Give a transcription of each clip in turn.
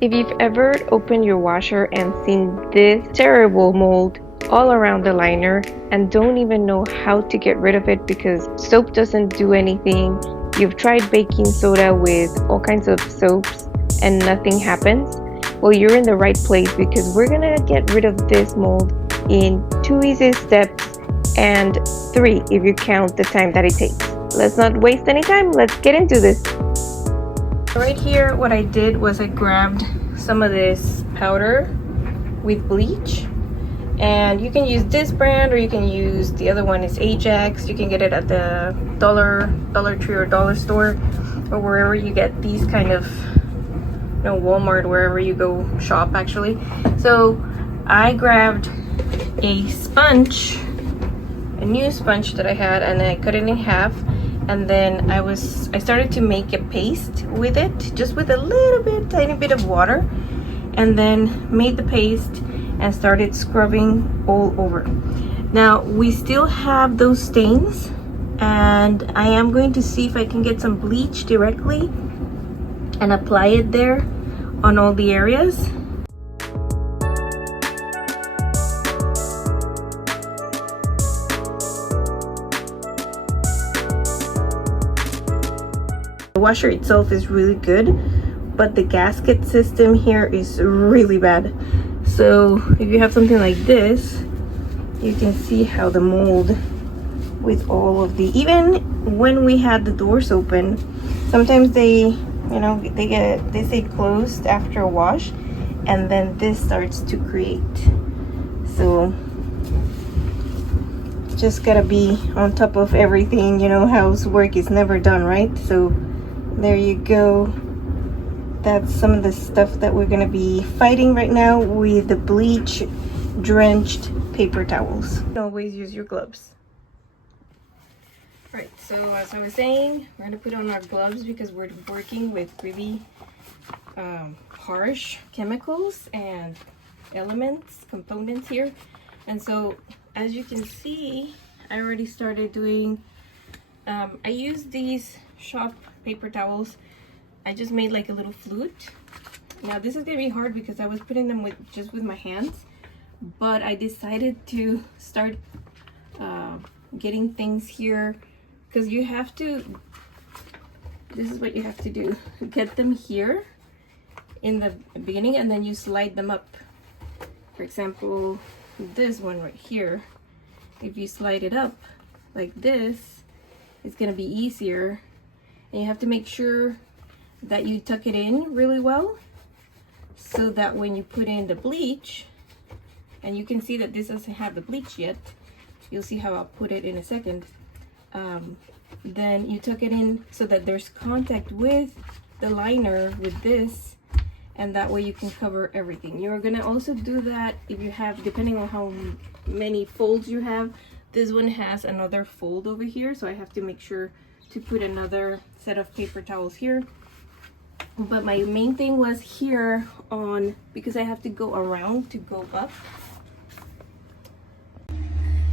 If you've ever opened your washer and seen this terrible mold all around the liner and don't even know how to get rid of it because soap doesn't do anything, you've tried baking soda with all kinds of soaps and nothing happens, well, you're in the right place because we're gonna get rid of this mold in 2 easy steps and 3 if you count the time that it takes. Let's not waste any time, let's get into this. Right here, what I did was I grabbed some of this powder with bleach, and you can use this brand or you can use the other one. Is Ajax. You can get it at the Dollar Tree or dollar store or wherever you get these kind of, you know, Walmart, wherever you go shop actually. So I grabbed a sponge, a new sponge that I had, and I cut it in half. And then I started to make a paste with it, just with a little bit, tiny bit of water, and then made the paste and started scrubbing all over. Now we still have those stains, and I am going to see if I can get some bleach directly and apply it there on all the areas. The washer itself is really good, but the gasket system here is really bad. So if you have something like this, you can see how the mold with all of the, even when we had the doors open, sometimes they, you know, they stay closed after a wash, and then this starts to create. So just gotta be on top of everything, you know, housework is never done, right? So there you go. That's some of the stuff that we're gonna be fighting right now with the bleach drenched paper towels. Always use your gloves. Right, so as I was saying, we're gonna put on our gloves because we're working with really harsh chemicals and elements, components here. And so as you can see, I already started doing, I use these shop paper towels. I just made like a little flute. Now this is gonna be hard because I was putting them just with my hands, but I decided to start getting things here, because you have to, this is what you have to do, get them here in the beginning and then you slide them up. For example, this one right here, if you slide it up like this, it's gonna be easier. And you have to make sure that you tuck it in really well so that when you put in the bleach, and you can see that this doesn't have the bleach yet, you'll see how I'll put it in a second, then you tuck it in so that there's contact with the liner with this, and that way you can cover everything. You're gonna also do that if you have, depending on how many folds you have. This one has another fold over here, so I have to make sure to put another set of paper towels here. But my main thing was here on, because I have to go around to go up.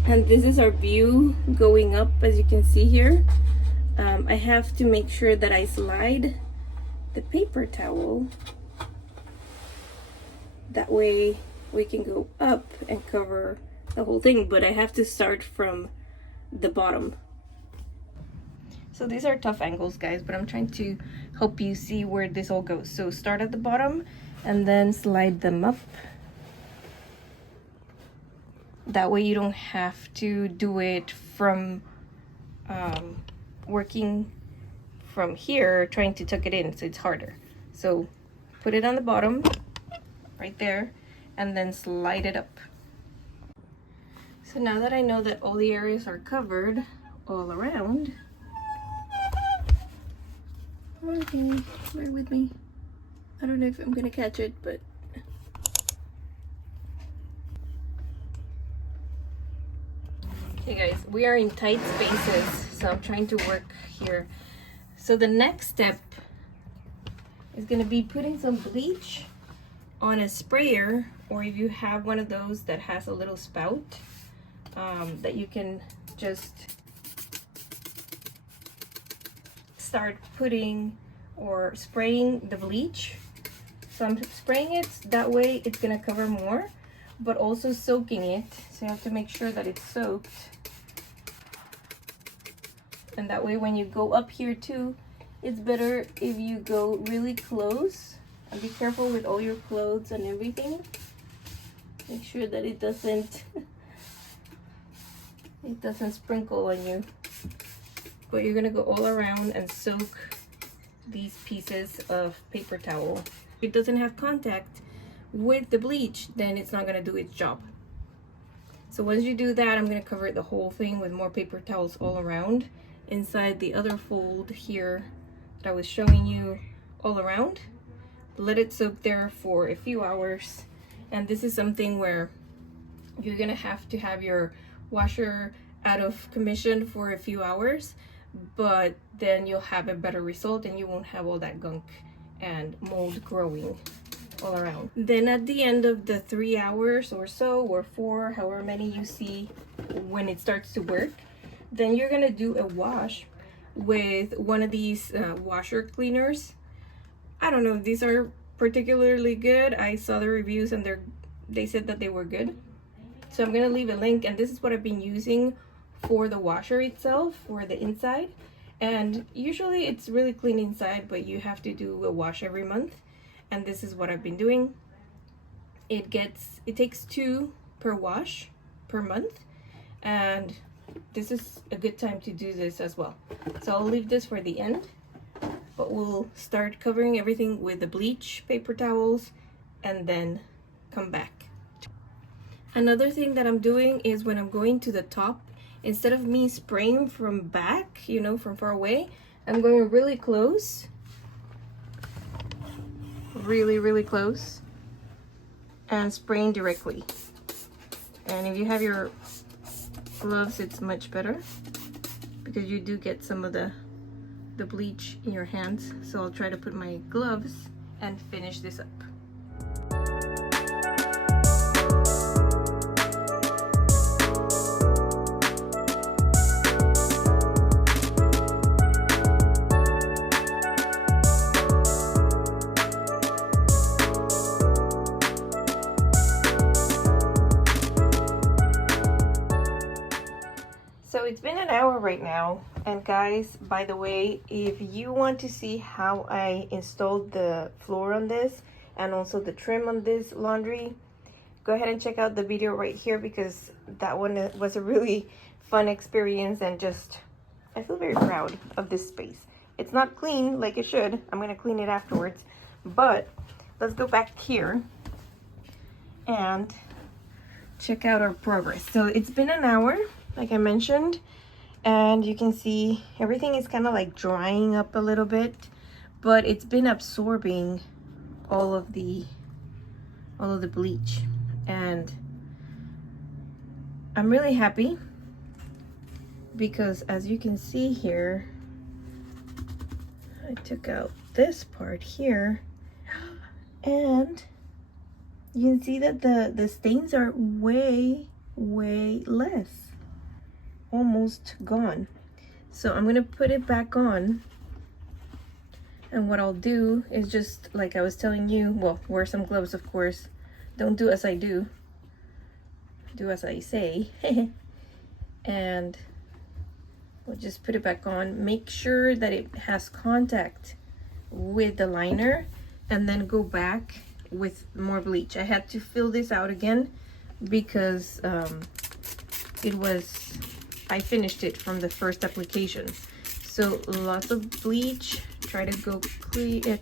And this is our view going up, as you can see here. I have to make sure that I slide the paper towel. That way we can go up and cover the whole thing, but I have to start from the bottom. So these are tough angles, guys, but I'm trying to help you see where this all goes. So start at the bottom and then slide them up. That way you don't have to do it from working from here, trying to tuck it in, so it's harder. So put it on the bottom, right there, and then slide it up. So now that I know that all the areas are covered all around, okay, bear with me. I don't know if I'm gonna catch it, but okay guys, we are in tight spaces, so I'm trying to work here. So the next step is gonna be putting some bleach on a sprayer, or if you have one of those that has a little spout, that you can just start putting or spraying the bleach So I'm spraying it that way it's gonna cover more, but also soaking it. So you have to make sure that it's soaked. And that way when you go up here too, it's better if you go really close. And be careful with all your clothes and everything. Make sure that it doesn't sprinkle on you. But you're gonna go all around and soak these pieces of paper towel. If it doesn't have contact with the bleach, then it's not gonna do its job. So once you do that, I'm gonna cover the whole thing with more paper towels all around inside the other fold here that I was showing you all around. Let it soak there for a few hours. And this is something where you're gonna have to have your washer out of commission for a few hours, but then you'll have a better result and you won't have all that gunk and mold growing all around. Then at the end of the 3 hours or so, or 4, however many you see when it starts to work, then you're gonna do a wash with one of these washer cleaners. I don't know if these are particularly good. I saw the reviews and they said that they were good. So I'm gonna leave a link, and this is what I've been using for the washer itself, for the inside. And usually it's really clean inside, but you have to do a wash every month. And this is what I've been doing. It takes 2 per wash per month. And this is a good time to do this as well. So I'll leave this for the end, but we'll start covering everything with the bleach paper towels and then come back. Another thing that I'm doing is when I'm going to the top, instead of me spraying from back, you know, from far away, I'm going really close. Really close. And spraying directly. And if you have your gloves, it's much better because you do get some of the bleach in your hands. So I'll try to put my gloves and finish this up. So it's been an hour right now, and guys, by the way, if you want to see how I installed the floor on this and also the trim on this laundry, go ahead and check out the video right here, because that one was a really fun experience, and just I feel very proud of this space. It's not clean like it should. I'm gonna clean it afterwards, but let's go back here and check out our progress. So it's been an hour, like I mentioned, and you can see everything is kind of like drying up a little bit, but it's been absorbing all of the bleach, and I'm really happy because, as you can see here, I took out this part here, and you can see that the stains are way less, almost gone. So I'm gonna put it back on, and what I'll do is, just like I was telling you, well, wear some gloves, of course. Don't do as I do, do as I say. And we'll just put it back on, make sure that it has contact with the liner, and then go back with more bleach. I had to fill this out again because I finished it from the first application. So lots of bleach. Try to go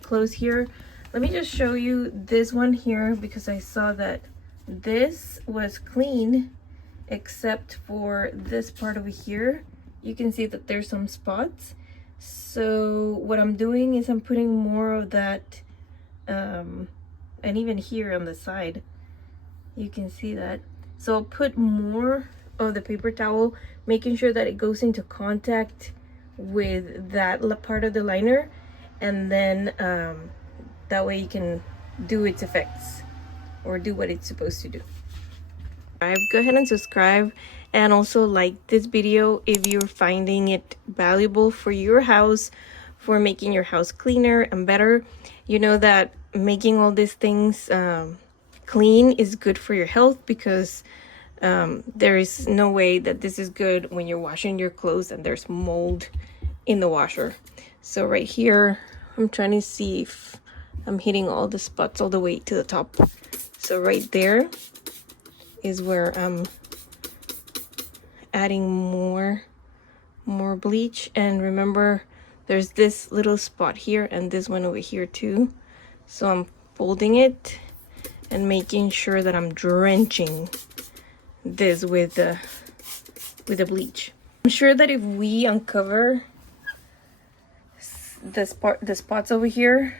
close here. Let me just show you this one here, because I saw that this was clean except for this part over here. You can see that there's some spots. So what I'm doing is I'm putting more of that, and even here on the side you can see that. So I'll put more of the paper towel, making sure that it goes into contact with that part of the liner, and then that way you can do its effects, or do what it's supposed to do. Go ahead and subscribe, and also like this video if you're finding it valuable for your house, for making your house cleaner and better. You know that making all these things clean is good for your health, because there is no way that this is good when you're washing your clothes and there's mold in the washer. So right here, I'm trying to see if I'm hitting all the spots all the way to the top. So right there is where I'm adding more bleach. And remember, there's this little spot here and this one over here too. So I'm folding it and making sure that I'm drenching this with the bleach. I'm sure that if we uncover the spots over here,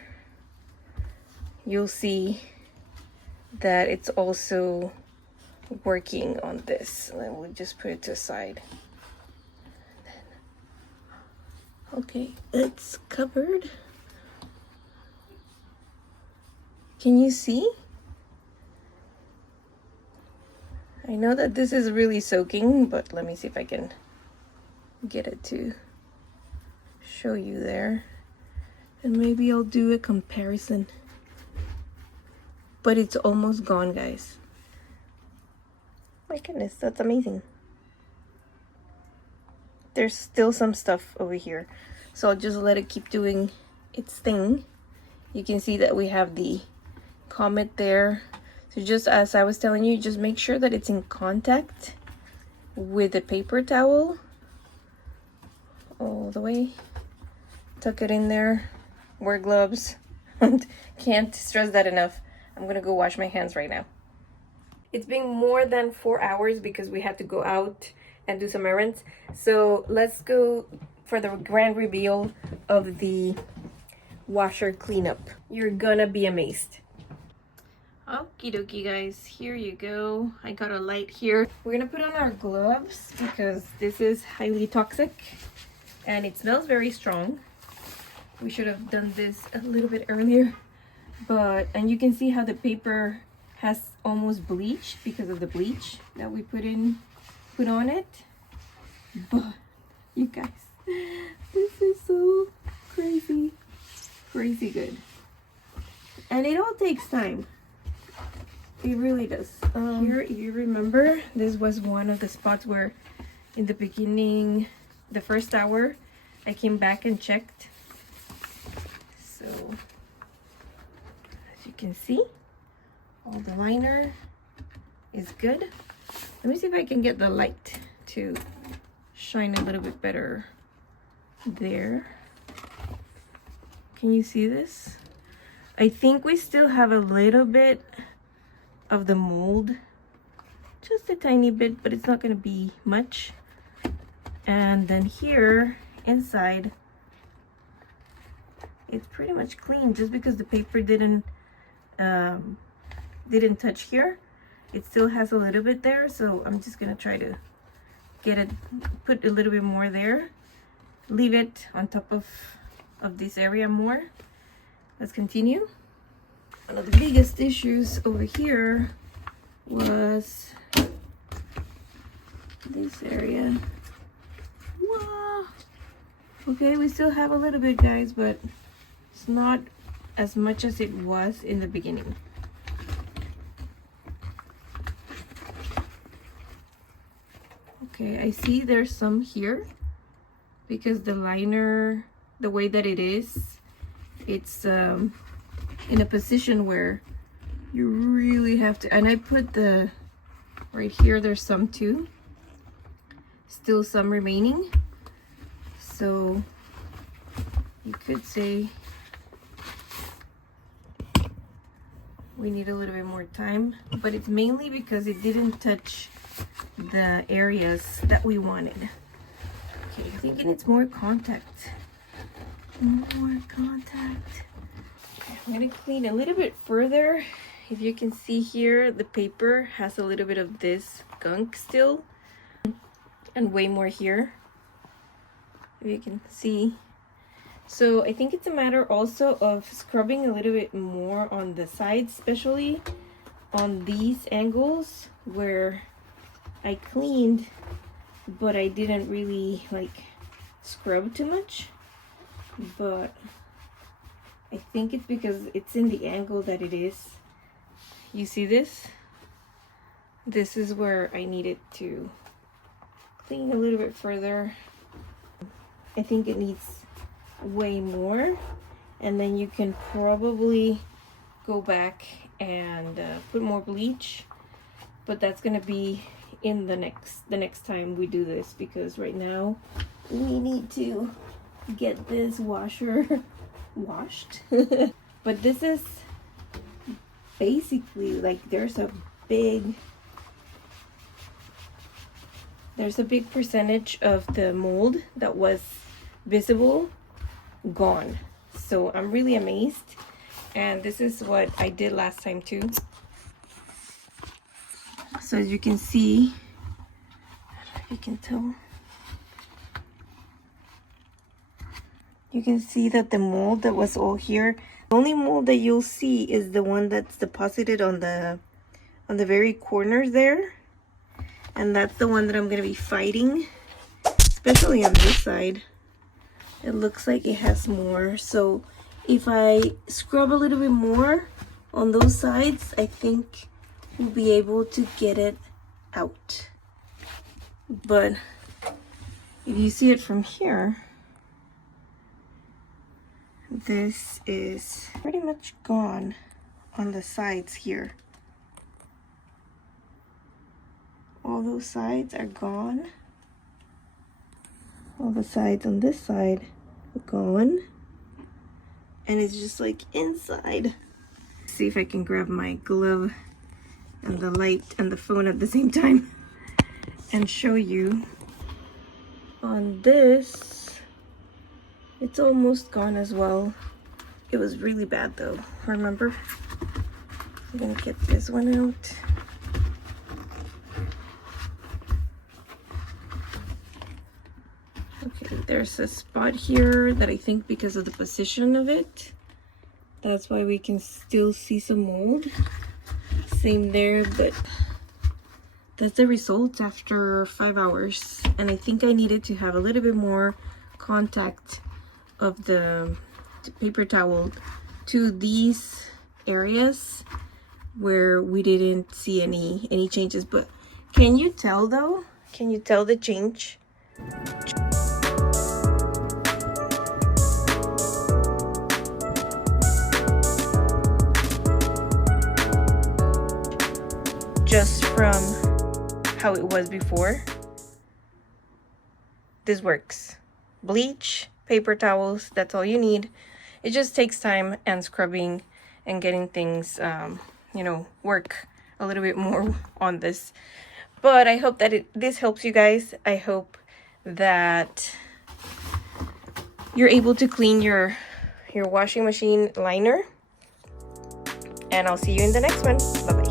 you'll see that it's also working on this. And we'll just put it to the side. Okay, it's covered. Can you see? I know that this is really soaking, but let me see if I can get it to show you there. And maybe I'll do a comparison. But it's almost gone, guys. My goodness, that's amazing. There's still some stuff over here, so I'll just let it keep doing its thing. You can see that we have the comet there. So just as I was telling you, just make sure that it's in contact with the paper towel all the way. Tuck it in there. Wear gloves. Can't stress that enough. I'm gonna go wash my hands right now. It's been more than 4 hours because we had to go out and do some errands. So let's go for the grand reveal of the washer cleanup. You're gonna be amazed. Okie dokie, guys, here you go. I got a light here. We're gonna put on our gloves because this is highly toxic and it smells very strong. We should have done this a little bit earlier, and you can see how the paper has almost bleached because of the bleach that we put on it. But you guys, this is so crazy good, and it all takes time. It really does. Here, if you remember, this was one of the spots where in the beginning, the first hour, I came back and checked. So as you can see, all the liner is good. Let me see if I can get the light to shine a little bit better there. Can you see this? I think we still have a little bit of the mold, just a tiny bit, but it's not going to be much. And then here inside, it's pretty much clean, just because the paper didn't touch here. It still has a little bit there, so I'm just gonna try to get it, put a little bit more there, leave it on top of this area more. Let's continue. One of the biggest issues over here was this area. Wow. Okay, we still have a little bit, guys, but it's not as much as it was in the beginning. Okay, I see there's some here because the liner, the way that it is, it's in a position where you really have to, and I put the, right here, there's some too, still some remaining. So you could say we need a little bit more time, but it's mainly because it didn't touch the areas that we wanted. Okay, I think it needs more contact. More contact. Okay, I'm gonna clean a little bit further. If you can see here, the paper has a little bit of this gunk still, and way more here, if you can see. So I think it's a matter also of scrubbing a little bit more on the sides, especially on these angles where I cleaned, but I didn't really like scrub too much. But I think it's because it's in the angle that it is. You see this? This is where I needed to clean a little bit further. I think it needs way more, and then you can probably go back and put more bleach, but that's gonna be in the next time we do this, because right now we need to get this washer washed. But this is basically like there's a big percentage of the mold that was visible gone. So I'm really amazed, and this is what I did last time too. So as you can see, you can tell, you can see that the mold that was all here, the only mold that you'll see is the one that's deposited on the very corner there, and that's the one that I'm going to be fighting, especially on this side. It looks like it has more, so if I scrub a little bit more on those sides, I think we'll be able to get it out. But if you see it from here, this is pretty much gone on the sides here. All those sides are gone. All the sides on this side are gone. And it's just like inside. See if I can grab my glove and the light and the phone at the same time and show you. On this, it's almost gone as well. It was really bad though, remember? I'm gonna get this one out. Okay, there's a spot here that I think because of the position of it, that's why we can still see some mold. Same there, but that's the result after 5 hours. And I think I needed to have a little bit more contact of the paper towel to these areas where we didn't see any changes. But can you tell though? Can you tell the change? Just from how it was before. This works. Bleach, paper towels, that's all you need. It just takes time and scrubbing and getting things, you know, work a little bit more on this. But I hope that this helps you guys. I hope that you're able to clean your washing machine liner. And I'll see you in the next one. Bye-bye.